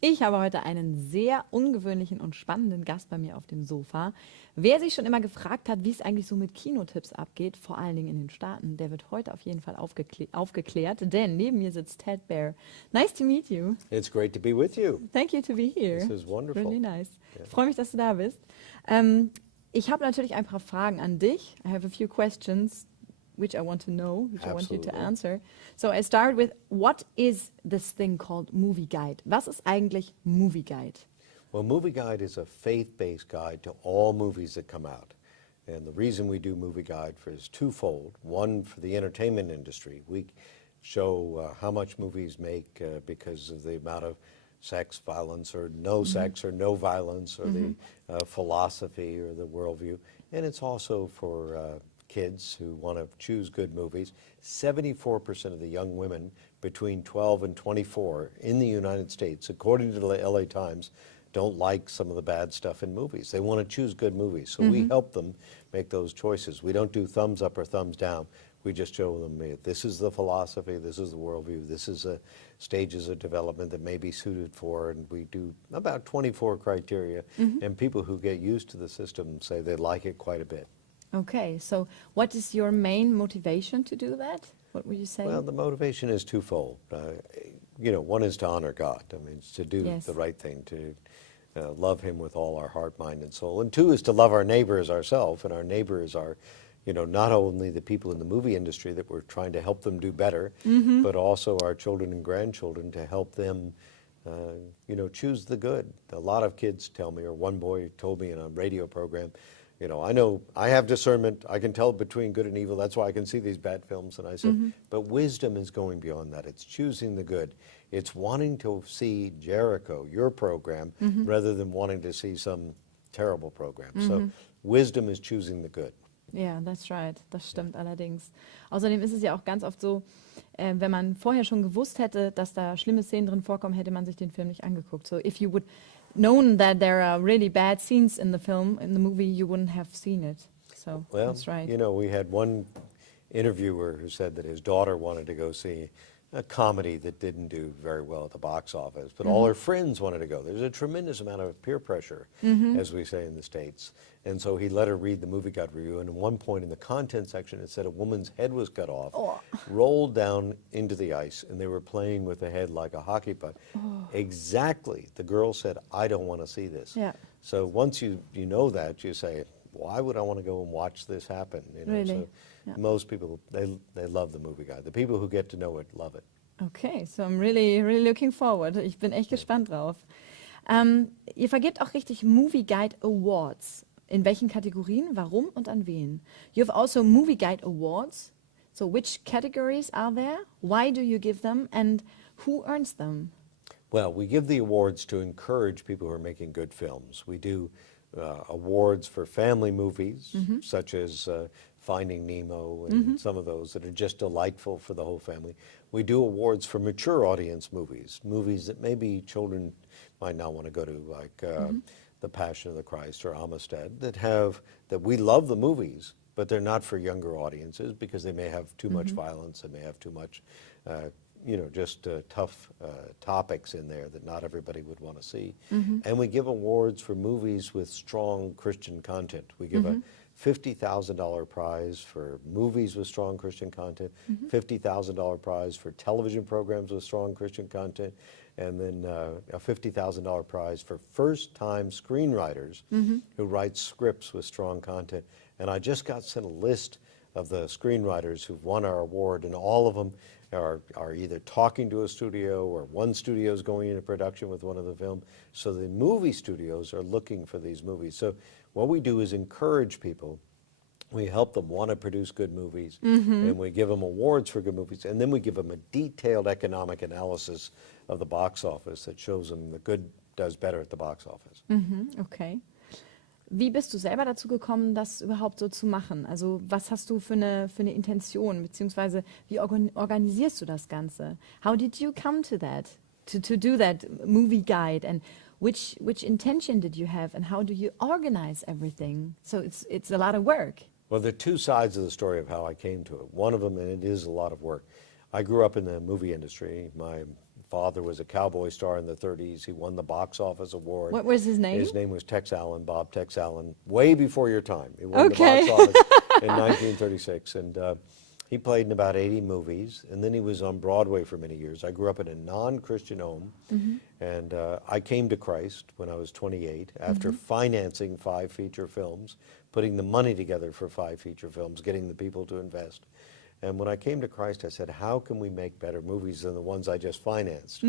Ich habe heute einen sehr ungewöhnlichen und spannenden Gast bei mir auf dem Sofa. Wer sich schon immer gefragt hat, wie es eigentlich so mit Kinotipps abgeht, vor allen Dingen in den Staaten, der wird heute auf jeden Fall aufgeklärt, denn neben mir sitzt Ted Baehr. Nice to meet you. It's great to be with you. Thank you to be here. This is wonderful. Really nice. Yeah. Ich freue mich, dass du da bist. Ich habe natürlich ein paar Fragen an dich. I have a few questions which I want to know, which I want you to Absolutely. answer. So I start with, what is this thing called Movieguide? Was ist eigentlich Movieguide? Well, Movieguide is a faith-based guide to all movies that come out. And the reason we do Movieguide is twofold. One, for the entertainment industry. We show how much movies make because of the amount of sex, violence, or no sex, or no violence, or the philosophy or the worldview. And it's also for kids who want to choose good movies. 74% of the young women between 12 and 24 in the United States, according to the LA Times, don't like some of the bad stuff in movies. They want to choose good movies. So we help them make those choices. We don't do thumbs up or thumbs down. We just show them this is the philosophy, this is the worldview, this is stages of development that may be suited for, and we do about 24 criteria. And people who get used to the system say they like it quite a bit. Okay, so what is your main motivation to do that? What would you say? Well, the motivation is twofold. One is to honor God. I mean, it's to do Yes. the right thing, to love Him with all our heart, mind, and soul. And two is to love our neighbor as ourselves. And our neighbors are, not only the people in the movie industry that we're trying to help them do better, but also our children and grandchildren to help them, choose the good. A lot of kids tell me, or one boy told me in a radio program, I know I have discernment. I can tell between good and evil. That's why I can see these bad films. And I said, but wisdom is going beyond that. It's choosing the good. It's wanting to see Jericho, your program, rather than wanting to see some terrible program. So wisdom is choosing the good. Ja, that's right. Das stimmt allerdings. Außerdem ist es ja auch ganz oft so, wenn man vorher schon gewusst hätte, dass da schlimme Szenen drin vorkommen, hätte man sich den Film nicht angeguckt. So if you would known that there are really bad scenes in the movie, you wouldn't have seen it. So Well, that's right. we had one interviewer who said that his daughter wanted to go see a comedy that didn't do very well at the box office, but all her friends wanted to go. There's a tremendous amount of peer pressure, as we say in the States. And so he let her read the Movie Guide review, and at one point in the content section it said a woman's head was cut off, rolled down into the ice, and they were playing with the head like a hockey puck. Exactly. The girl said, I don't want to see this. Yeah. So once you know that, you say, why would I want to go and watch this happen? Really? So Yeah. most people, they love the Movie Guide. The people who get to know it love it. Okay, so I'm really, really looking forward. Ich bin echt gespannt drauf. Ihr vergebt auch richtig Movie Guide Awards. In welchen Kategorien, warum und an wen? You have also Movie Guide Awards. So which categories are there? Why do you give them? And who earns them? Well, we give the awards to encourage people who are making good films. We do awards for family movies, such as Finding Nemo and some of those that are just delightful for the whole family. We do awards for mature audience movies, movies that maybe children might not want to go to, like The Passion of the Christ or Amistad, that we love the movies, but they're not for younger audiences because they may have too much violence, they may have too much tough topics in there that not everybody would want to see. And we give awards for movies with strong Christian content. We give a $50,000 prize for movies with strong Christian content, $50,000 prize for television programs with strong Christian content, and then a $50,000 prize for first-time screenwriters who write scripts with strong content. And I just got sent a list of the screenwriters who've won our award, and all of them are either talking to a studio or one studio is going into production with one of the films. So the movie studios are looking for these movies. So what we do is encourage people. We help them want to produce good movies, and we give them awards for good movies, and then we give them a detailed economic analysis of the box office that shows them the good does better at the box office. Okay. Wie bist du selber dazu gekommen, das überhaupt so zu machen? Also was hast du für eine Intention, beziehungsweise wie organisierst du das Ganze? How did you come to that, to do that movie guide, and which intention did you have, and how do you organize everything? So it's a lot of work. Well, there are two sides of the story of how I came to it. One of them, and it is a lot of work, I grew up in the movie industry. My father was a cowboy star in the 30s. He won the box office award. What was his name? His name was Tex Allen, Bob Tex Allen, way before your time. He won Okay. the box office in 1936. And he played in about 80 movies, and then he was on Broadway for many years. I grew up in a non-Christian home, and I came to Christ when I was 28 after financing 5 feature films, putting the money together for 5 feature films, getting the people to invest. And when I came to Christ, I said, how can we make better movies than the ones I just financed?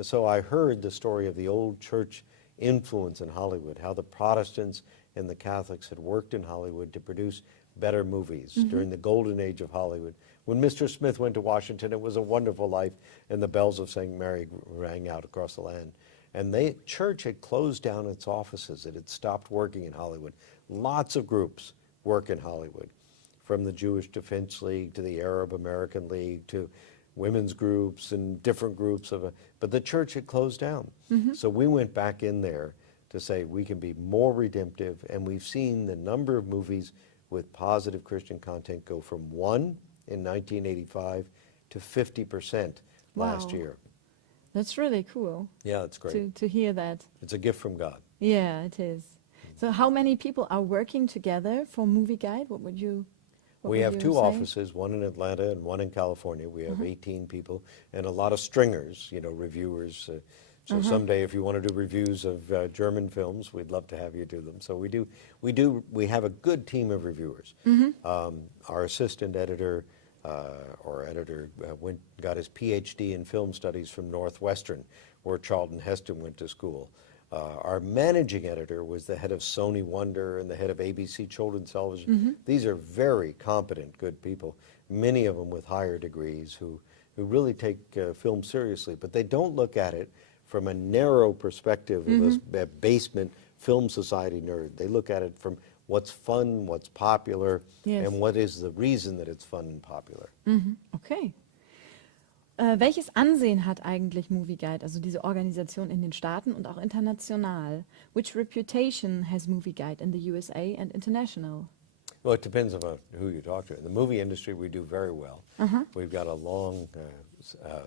So I heard the story of the old church influence in Hollywood, how the Protestants and the Catholics had worked in Hollywood to produce better movies during the golden age of Hollywood. When Mr. Smith went to Washington, it was a wonderful life, and the bells of St. Mary rang out across the land. And the church had closed down its offices. It had stopped working in Hollywood. Lots of groups work in Hollywood, from the Jewish Defense League to the Arab American League to women's groups and different groups but the church had closed down. So we went back in there to say we can be more redemptive, and we've seen the number of movies with positive Christian content go from 1 in 1985 to 50% last Wow. year. That's really cool Yeah, it's great. to hear that. It's a gift from God. Yeah, it is. So how many people are working together for Movieguide? What would you We have 2 say? offices, one in Atlanta and one in California. We have 18 people and a lot of stringers, reviewers. So someday, if you want to do reviews of German films, we'd love to have you do them. So we have a good team of reviewers. Our assistant editor got his PhD in film studies from Northwestern, where Charlton Heston went to school. Our managing editor was the head of Sony Wonder and the head of ABC Children's Television. These are very competent, good people, many of them with higher degrees who really take film seriously, but they don't look at it from a narrow perspective of a basement film society nerd. They look at it from what's fun, what's popular, Yes. and what is the reason that it's fun and popular. Okay. Welches Ansehen hat eigentlich Movieguide, also diese Organisation in den Staaten und auch international? Which reputation has Movieguide in the USA and international? Well, it depends on who you talk to. In the movie industry, we do very well. We've got a long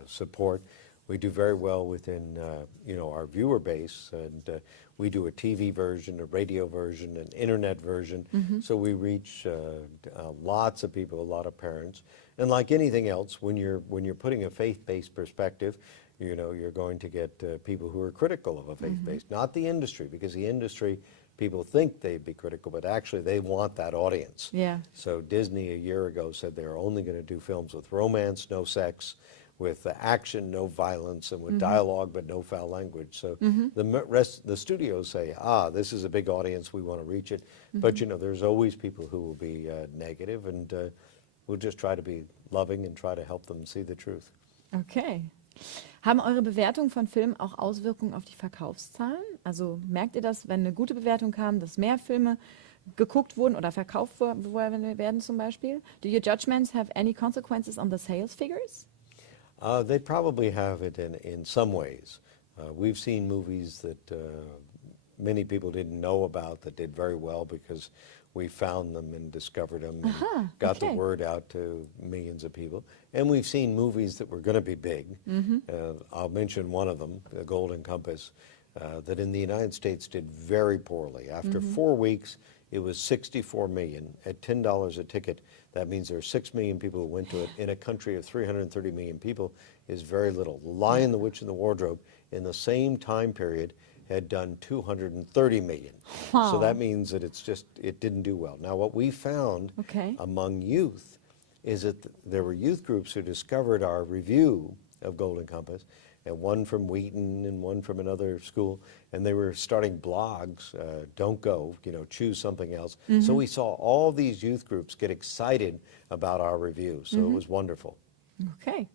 support. We do very well within, our viewer base, and we do a TV version, a radio version, an internet version. So we reach lots of people, a lot of parents. And like anything else, when you're putting a faith-based perspective, you're going to get people who are critical of a faith-based, not the industry, because the industry, people think they'd be critical, but actually they want that audience. Yeah. So Disney a year ago said they're only going to do films with romance, no sex, with action, no violence, and with dialogue, but no foul language. So the studios say, this is a big audience, we want to reach it. But there's always people who will be negative, and we'll just try to be loving and try to help them see the truth. Okay. Haben eure Bewertungen von Filmen auch Auswirkungen auf die Verkaufszahlen? Also merkt ihr das, wenn eine gute Bewertung kam, dass mehr Filme geguckt wurden oder verkauft werden zum Beispiel? Do your judgments have any consequences on the sales figures? They probably have it in some ways. We've seen movies that many people didn't know about that did very well because we found them and discovered them and got the word out to millions of people. And we've seen movies that were going to be big. I'll mention one of them, The Golden Compass, that in the United States did very poorly. After 4 weeks, it was $64 million at $10 a ticket. That means there are 6 million people who went to it. In a country of 330 million people is very little. Lion, the Witch, and the Wardrobe, in the same time period, had done 230 million. Wow. So that means that it didn't do well. Now, what we found among youth is that there were youth groups who discovered our review of Golden Compass, and one from Wheaton and one from another school, and they were starting blogs, don't go, choose something else. So we saw all these youth groups get excited about our review, so it was wonderful. Okay.